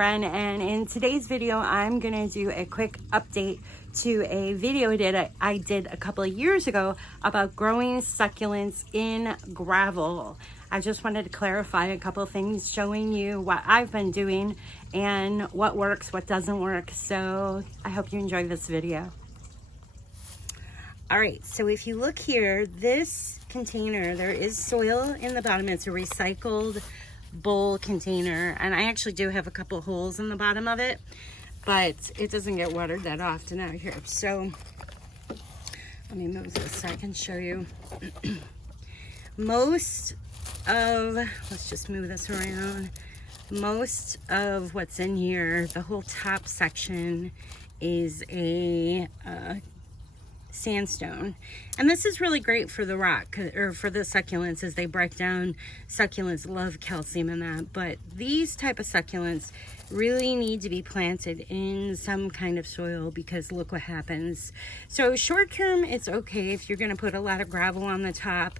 Bren, and in today's video I'm gonna do a quick update to a video I did a couple of years ago about growing succulents in gravel. I just wanted to clarify a couple of things, showing you what I've been doing and what works, what doesn't work. So I hope you enjoy this video. All right, so if you look here, this container, there is soil in the bottom. It's a recycled bowl container, and I actually do have a couple holes in the bottom of it, but it doesn't get watered that often out here. So let me move this so I can show you. Let's just move this around. Most of what's in here, the whole top section is a sandstone, and this is really great for the rock, or for the succulents, as they break down. Succulents love calcium in that, but these type of succulents really need to be planted in some kind of soil, because look what happens. So short term, it's okay if you're going to put a lot of gravel on the top,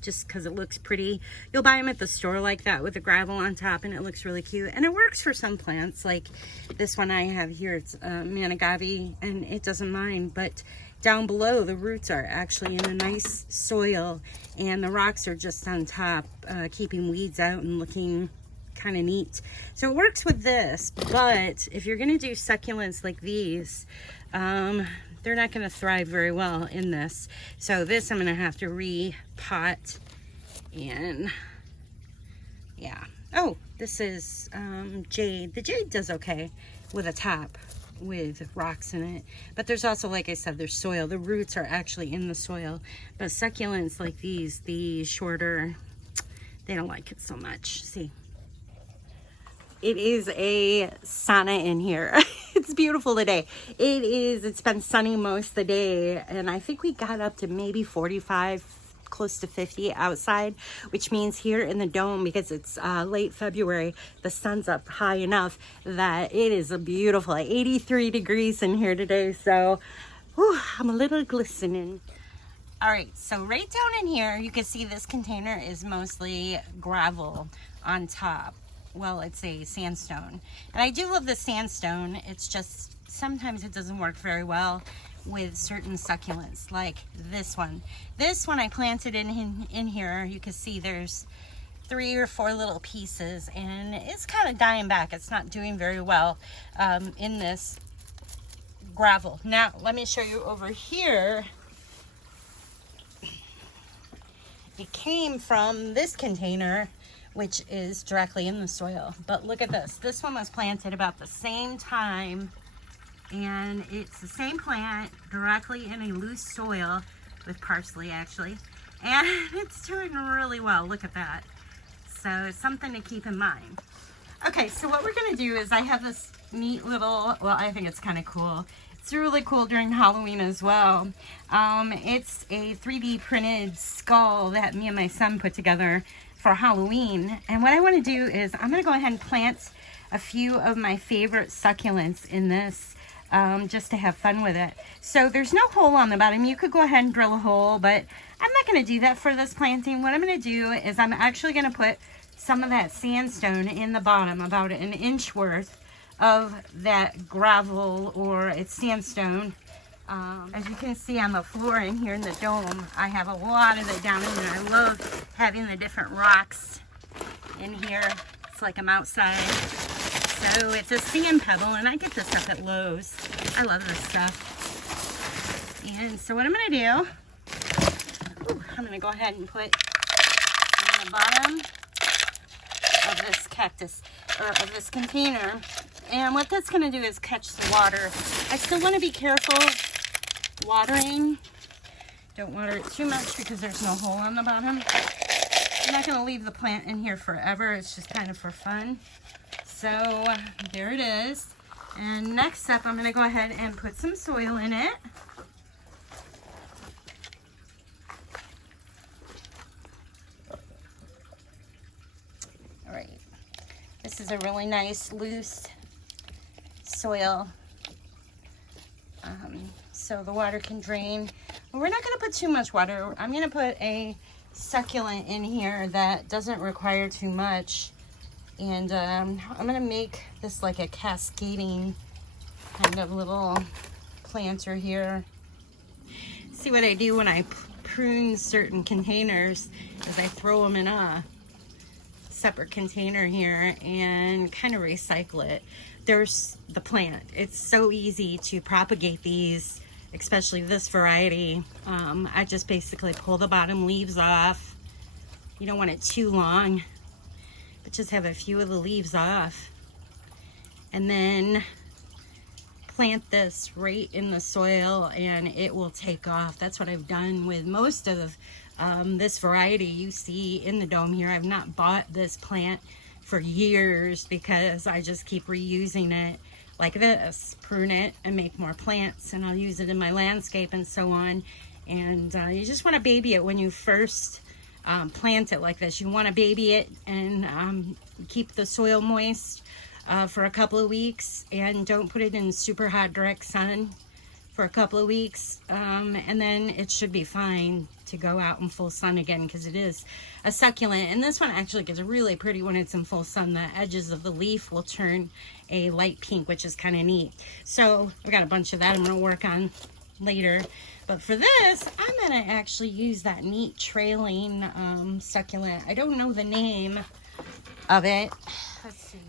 just because it looks pretty. You'll buy them at the store like that with the gravel on top, and it looks really cute, and it works for some plants. Like this one I have here, it's managavi, and it doesn't mind. But down below, the roots are actually in a nice soil, and the rocks are just on top, keeping weeds out and looking kind of neat. So it works with this. But if you're going to do succulents like these, they're not going to thrive very well in this. So this I'm going to have to repot. And yeah. Oh, this is jade. The jade does okay with a top with rocks in it. But there's also, like I said, there's soil. The roots are actually in the soil. But succulents like these, the shorter, they don't like it so much. See? It is a sauna in here. It's beautiful today. It's been sunny most of the day, and I think we got up to maybe 45, close to 50 outside, which means here in the dome, because it's late February, the sun's up high enough that it is a beautiful 83 degrees in here today. So whew, I'm a little glistening. All right, so right down in here, you can see this container is mostly gravel on top. Well, it's a sandstone, and I do love the sandstone. It's just sometimes it doesn't work very well with certain succulents, like this one. This one I planted in here. You can see there's 3 or 4 little pieces, and it's kind of dying back. It's not doing very well in this gravel. Now let me show you over here. It came from this container, which is directly in the soil. But look at this. This one was planted about the same time, and it's the same plant directly in a loose soil with parsley, actually, and it's doing really well. Look at that. So it's something to keep in mind. Okay, so what we're gonna do is, I have this neat little, well, I think it's kind of cool. It's really cool during Halloween as well. It's a 3D printed skull that me and my son put together for Halloween. And what I want to do is, I'm going to go ahead and plant a few of my favorite succulents in this, just to have fun with it. So there's no hole on the bottom. You could go ahead and drill a hole, but I'm not going to do that for this planting. What I'm going to do is, I'm actually going to put some of that sandstone in the bottom, about an inch worth of that gravel, or it's sandstone. As you can see on the floor in here in the dome, I have a lot of it down in there. I love having the different rocks in here. It's like I'm outside. So it's a sand pebble, and I get this stuff at Lowe's. I love this stuff. And so what I'm going to do, I'm going to go ahead and put on the bottom of this cactus, or of this container. And what that's going to do is catch the water. I still want to be careful watering. Don't water it too much, because there's no hole on the bottom. I'm not going to leave the plant in here forever. It's just kind of for fun. So there it is. And next up, I'm going to go ahead and put some soil in it. All right. This is a really nice loose soil, so the water can drain. But we're not going to put too much water. I'm going to put a succulent in here that doesn't require too much And I'm gonna make this like a cascading kind of little planter here. See, what I do when I prune certain containers is I throw them in a separate container here and kind of recycle it. There's the plant. It's so easy to propagate these, especially this variety. I just basically pull the bottom leaves off. You don't want it too long, but just have a few of the leaves off. And then plant this right in the soil and it will take off. That's what I've done with most of this variety you see in the dome here. I've not bought this plant for years because I just keep reusing it like this, prune it and make more plants, and I'll use it in my landscape and so on. And you just want to baby it when you first plant it like this. You want to baby it and keep the soil moist for a couple of weeks, and don't put it in super hot direct sun for a couple of weeks, and then it should be fine to go out in full sun again, because it is a succulent. And this one actually gets really pretty when it's in full sun. The edges of the leaf will turn a light pink, which is kind of neat. So I've got a bunch of that I'm going to work on later. But for this, I'm going to actually use that neat trailing succulent. I don't know the name of it.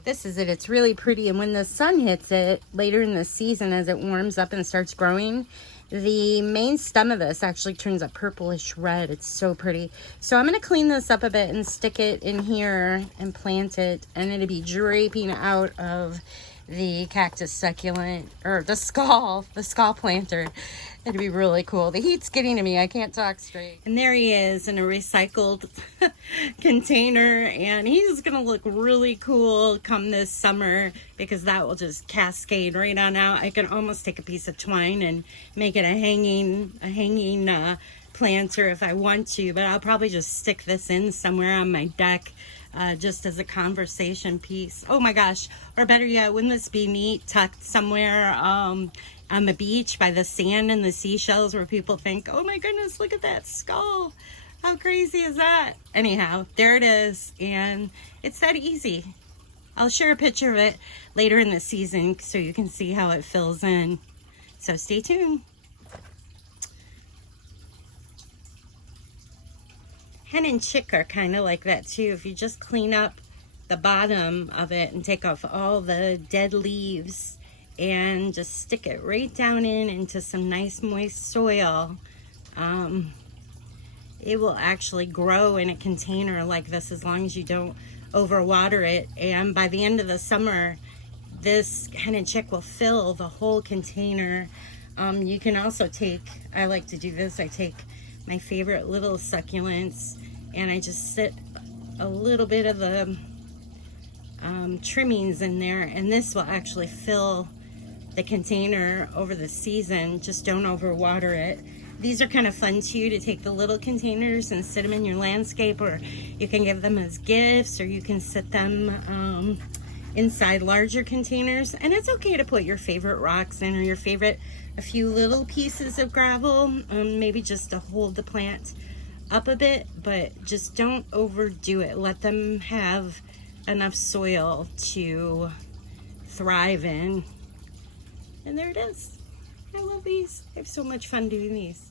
This is it. It's really pretty, and when the sun hits it later in the season, as it warms up and starts growing, the main stem of this actually turns a purplish red. It's so pretty. So I'm going to clean this up a bit and stick it in here and plant it, and it'll be draping out of the cactus succulent, or the skull planter. It'd be really cool. The heat's getting to me. I can't talk straight. And there he is in a recycled container, and he's gonna look really cool come this summer, because that will just cascade right on out. I can almost take a piece of twine and make it a hanging planter if I want to, but I'll probably just stick this in somewhere on my deck, just as a conversation piece. Oh my gosh, or better yet, wouldn't this be neat tucked somewhere on the beach by the sand and the seashells, where people think, oh my goodness, look at that skull, how crazy is that? Anyhow, there it is, and it's that easy. I'll share a picture of it later in the season so you can see how it fills in, so stay tuned. Hen and chick are kind of like that too. If you just clean up the bottom of it and take off all the dead leaves and just stick it right down into some nice moist soil, it will actually grow in a container like this, as long as you don't overwater it. And by the end of the summer, this hen and chick will fill the whole container. You can also take, I like to do this, I take my favorite little succulents and I just sit a little bit of the trimmings in there, and this will actually fill the container over the season. Just don't overwater it. These are kind of fun too, to take the little containers and sit them in your landscape, or you can give them as gifts, or you can sit them inside larger containers. And it's okay to put your favorite rocks in, or your favorite, a few little pieces of gravel, maybe just to hold the plant up a bit, but just don't overdo it. Let them have enough soil to thrive in. And there it is. I love these. I have so much fun doing these.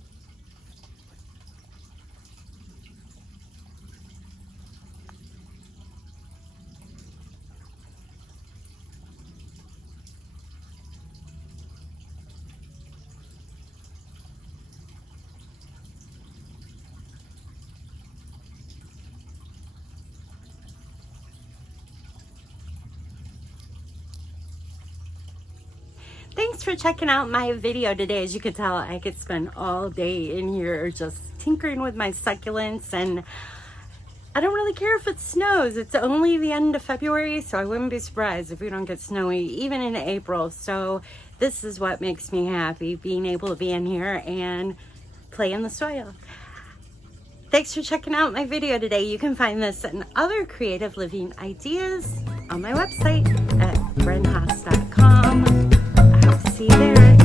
Thanks for checking out my video today. As you can tell, I could spend all day in here just tinkering with my succulents, and I don't really care if it snows. It's only the end of February, so I wouldn't be surprised if we don't get snowy even in April. So this is what makes me happy, being able to be in here and play in the soil. Thanks for checking out my video today. You can find this and other creative living ideas on my website at brenhaas.com. I hope to see you there.